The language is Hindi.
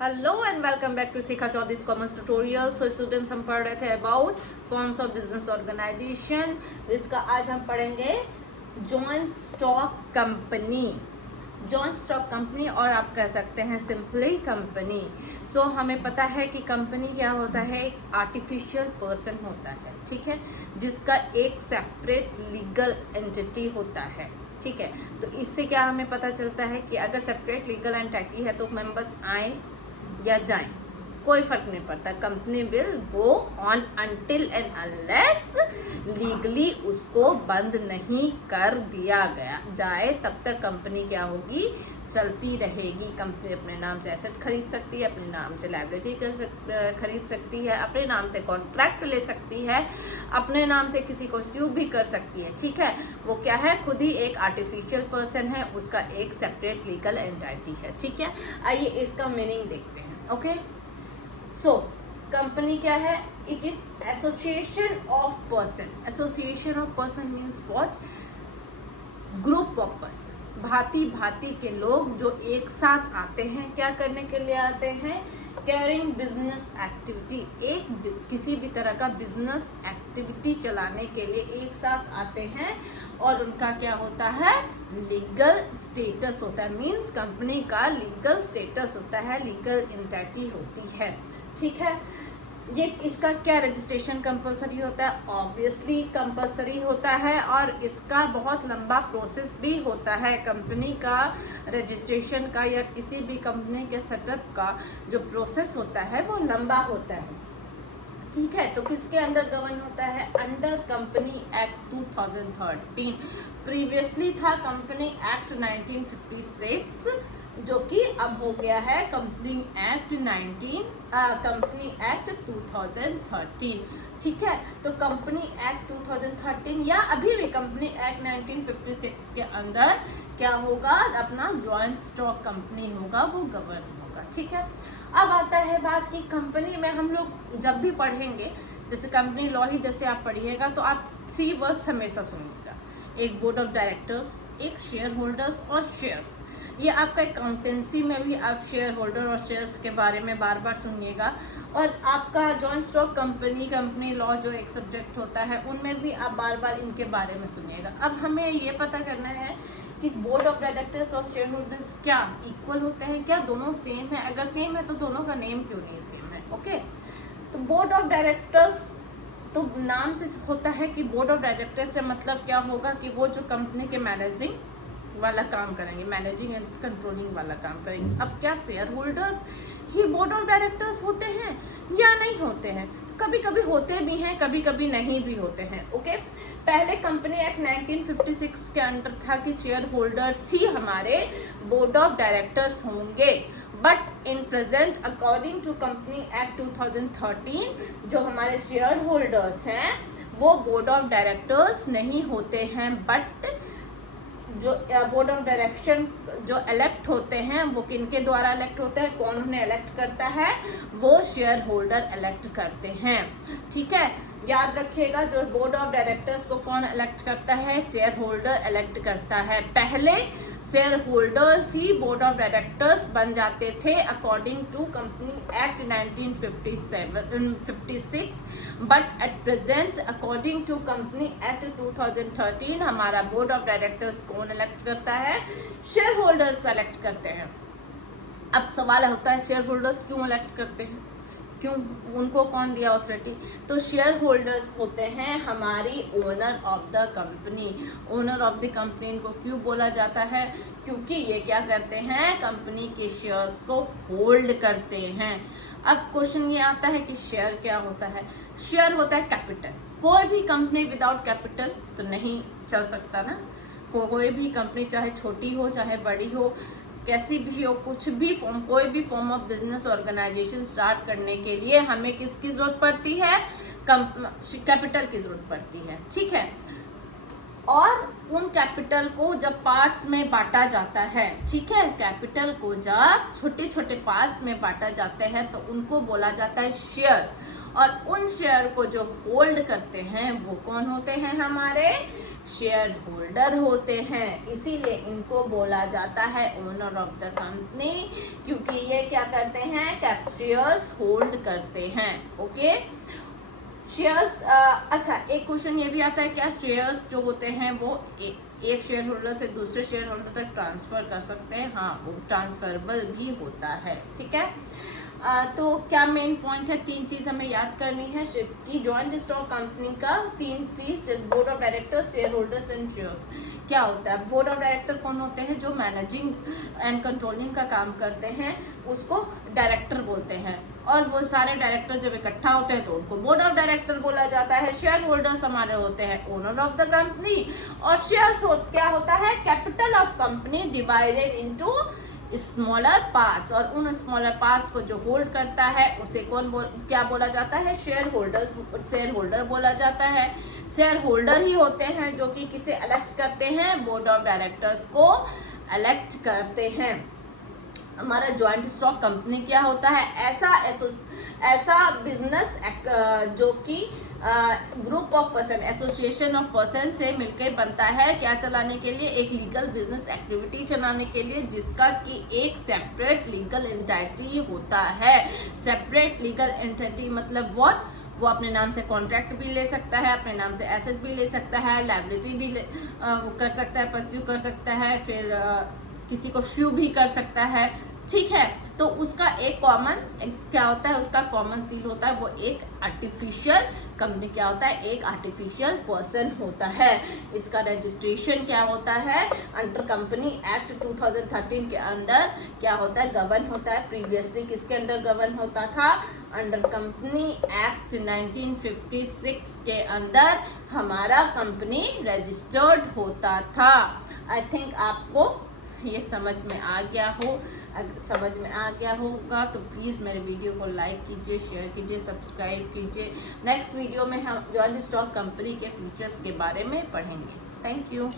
Hello and welcome back to Shikha Chaudhary's commerce tutorial. So students, हम पढ़ रहे थे about forms of business organisation, जिसका आज हम पढ़ेंगे joint stock company. Joint stock company, और आप कह सकते हैं सिंपली कंपनी। सो हमें पता है कि कंपनी क्या होता है, एक आर्टिफिशियल पर्सन होता है, ठीक है, जिसका एक सेपरेट लीगल एंटिटी होता है, ठीक है। तो इससे क्या हमें पता चलता है कि अगर सेपरेट लीगल एंटिटी है तो मेंबर्स आए या जाएं, कोई फर्क नहीं पड़ता। Company will go on until and unless legally उसको बंद नहीं कर दिया गया जाए, तब तक कंपनी क्या होगी, चलती रहेगी। कंपनी अपने नाम से एसेट खरीद सकती है, अपने नाम से लायबिलिटी खरीद सकती है, अपने नाम से कॉन्ट्रैक्ट ले सकती है, अपने नाम से किसी को स्यू भी कर सकती है, ठीक है। वो क्या है, खुद ही एक आर्टिफिशियल पर्सन है, उसका एक सेपरेट लीगल एंटिटी है, ठीक है। आइए इसका मीनिंग देखते हैं। ओके, सो कंपनी क्या है, it is association of person. Association of person means what, group of person, भांति भांति के लोग जो एक साथ आते हैं। क्या करने के लिए आते हैं, कैरिंग बिजनेस एक्टिविटी, एक किसी भी तरह का बिजनेस एक्टिविटी चलाने के लिए एक साथ आते हैं। और उनका क्या होता है, लीगल स्टेटस होता है, मींस कंपनी का लीगल स्टेटस होता है, लीगल एंटिटी होती है, ठीक है। ये इसका क्या रजिस्ट्रेशन कंपलसरी होता है, ऑब्वियसली कंपलसरी होता है, और इसका बहुत लंबा प्रोसेस भी होता है। कंपनी का रजिस्ट्रेशन का या किसी भी कंपनी के सेटअप का जो प्रोसेस होता है वो लंबा होता है, ठीक है। तो किसके अंदर गवर्न होता है, अंडर कंपनी एक्ट 2013। प्रीवियसली था कंपनी एक्ट 1956, जो कि अब हो गया है कंपनी एक्ट 2013, ठीक है। तो कंपनी एक्ट 2013 या अभी भी कंपनी एक्ट 1956 के अंदर क्या होगा, अपना जॉइंट स्टॉक कंपनी होगा, वो गवर्न होगा, ठीक है। अब आता है बात कि कंपनी में हम लोग जब भी पढ़ेंगे, जैसे कंपनी लॉ ही जैसे आप पढ़िएगा तो आप 3 वर्ड्स हमेशा सुनिएगा, एक बोर्ड ऑफ डायरेक्टर्स, एक शेयर होल्डर्स और शेयर्स। ये आपका अकाउंटेंसी में भी आप शेयर होल्डर और शेयर्स के बारे में बार बार सुनिएगा। और आपका जॉइंट स्टॉक कंपनी लॉ जो एक सब्जेक्ट होता है, उनमें भी आप बार बार इनके बारे में सुनिएगा। अब हमें ये पता करना है कि बोर्ड ऑफ डायरेक्टर्स और शेयर होल्डर्स क्या इक्वल होते हैं, क्या दोनों सेम है, अगर सेम है तो दोनों का नेम क्यों नहीं सेम है। ओके, तो बोर्ड ऑफ डायरेक्टर्स तो नाम से होता है कि बोर्ड ऑफ डायरेक्टर्स से मतलब क्या होगा कि वो जो कंपनी के मैनेजिंग वाला काम करेंगे, मैनेजिंग एंड कंट्रोलिंग वाला काम करेंगे। अब क्या शेयर होल्डर्स ही बोर्ड ऑफ डायरेक्टर्स होते हैं या नहीं होते हैं, तो कभी कभी होते भी हैं, कभी कभी नहीं भी होते हैं। ओके, पहले कंपनी एक्ट 1956 के अंडर था कि शेयर होल्डर्स ही हमारे बोर्ड ऑफ डायरेक्टर्स होंगे, but in present according to company act 2013 जो हमारे शेयर होल्डर्स हैं वो बोर्ड ऑफ डायरेक्टर्स नहीं होते हैं, बट जो बोर्ड ऑफ डायरेक्शन जो इलेक्ट होते हैं वो किनके द्वारा इलेक्ट होते हैं, कौन उन्हें इलेक्ट करता है, वो शेयर होल्डर इलेक्ट करते हैं, ठीक है। याद रखिएगा, जो बोर्ड ऑफ डायरेक्टर्स को कौन इलेक्ट करता है, शेयर होल्डर इलेक्ट करता है। पहले शेयर होल्डर्स ही बोर्ड ऑफ डायरेक्टर्स बन जाते थे according to company act 1956, but at present according to company act 2013 हमारा बोर्ड ऑफ डायरेक्टर्स कौन इलेक्ट करता है, शेयर होल्डर्स सेलेक्ट करते हैं। अब सवाल होता है शेयर होल्डर्स क्यों इलेक्ट करते हैं, क्यों, उनको कौन दिया अथॉरिटी, तो शेयर होल्डर्स होते हैं हमारी owner of the company. Owner of the company इनको क्यों बोला जाता है, क्योंकि ये क्या करते हैं, कंपनी के शेयर्स को होल्ड करते हैं। अब क्वेश्चन ये आता है कि शेयर क्या होता है, शेयर होता है कैपिटल। कोई भी कंपनी विदाउट कैपिटल तो नहीं चल सकता ना, कोई भी कंपनी चाहे छोटी हो चाहे बड़ी हो, कैसी भी हो, कुछ भी फॉर्म, कोई भी form of business organisation start करने के लिए हमें किसकी जरूरत पड़ती है, कैपिटल की जरूरत पड़ती है, ठीक है। और उन कैपिटल को जब पार्ट्स में बांटा जाता है, ठीक है, कैपिटल को जब छोटे छोटे पार्ट्स में बांटा जाते हैं तो उनको बोला जाता है शेयर। और उन शेयर को जो होल्ड करते हैं वो कौन होते हैं, हमारे शेयर होल्डर होते हैं, इसीलिए इनको बोला जाता है ओनर ऑफ द कंपनी, क्योंकि ये क्या करते हैं, शेयर्स होल्ड करते हैं। ओके, शेयर्स अच्छा, एक क्वेश्चन ये भी आता है, क्या शेयर्स जो होते हैं वो एक शेयर होल्डर से दूसरे शेयर होल्डर तक ट्रांसफर कर सकते हैं? हाँ, वो ट्रांसफरेबल भी होता है। ठीक है, तो क्या मेन पॉइंट है, 3 चीज हमें याद करनी है कि जॉइंट स्टॉक कंपनी का 3 चीज, board of directors, share holders and shares. क्या होता है, बोर्ड ऑफ डायरेक्टर कौन होते हैं, जो मैनेजिंग एंड कंट्रोलिंग का काम करते हैं, उसको डायरेक्टर बोलते हैं, और वो सारे डायरेक्टर जब इकट्ठा होते हैं तो उनको बोर्ड ऑफ डायरेक्टर बोला जाता है। शेयर होल्डर्स हमारे होते हैं ओनर ऑफ द कंपनी, और शेयर्स क्या होता है, capital of company divided into smaller parts, और उन स्मॉलर पार्ट्स को जो होल्ड करता है उसे क्या बोला जाता है, शेयर होल्डर बोला जाता है। शेयर होल्डर ही होते हैं जो कि किसे इलेक्ट करते हैं, बोर्ड ऑफ डायरेक्टर्स को इलेक्ट करते हैं। हमारा ज्वाइंट स्टॉक कंपनी क्या होता है, ऐसा बिजनेस जो कि group of person, association of person से मिलकर बनता है, क्या चलाने के लिए, एक लीगल बिजनेस एक्टिविटी चलाने के लिए, जिसका कि एक सेपरेट लीगल एंटिटी होता है। सेपरेट लीगल एंटिटी मतलब व्हाट, वो अपने नाम से कॉन्ट्रैक्ट भी ले सकता है, अपने नाम से एसेट भी ले सकता है, लायबिलिटी भी कर सकता है, परस्यू कर सकता है, फिर किसी को स्यू भी कर सकता है। ठीक है, तो उसका एक कॉमन क्या होता है, उसका कॉमन सील होता है, वो एक आर्टिफिशियल कंपनी क्या होता है, एक आर्टिफिशियल पर्सन होता है। इसका रजिस्ट्रेशन क्या होता है, अंडर कंपनी एक्ट 2013 के अंडर क्या होता है, गवर्न होता है। प्रीवियसली किसके अंडर गवर्न होता था, अंडर कंपनी एक्ट 1956 के अंदर हमारा कंपनी रजिस्टर्ड होता था। आई थिंक आपको ये समझ में आ गया हो। अगर समझ में आ गया होगा तो प्लीज़ मेरे वीडियो को लाइक कीजिए, शेयर कीजिए, सब्सक्राइब कीजिए। नेक्स्ट वीडियो में हम जॉइंट स्टॉक कंपनी के फीचर्स के बारे में पढ़ेंगे। Thank you.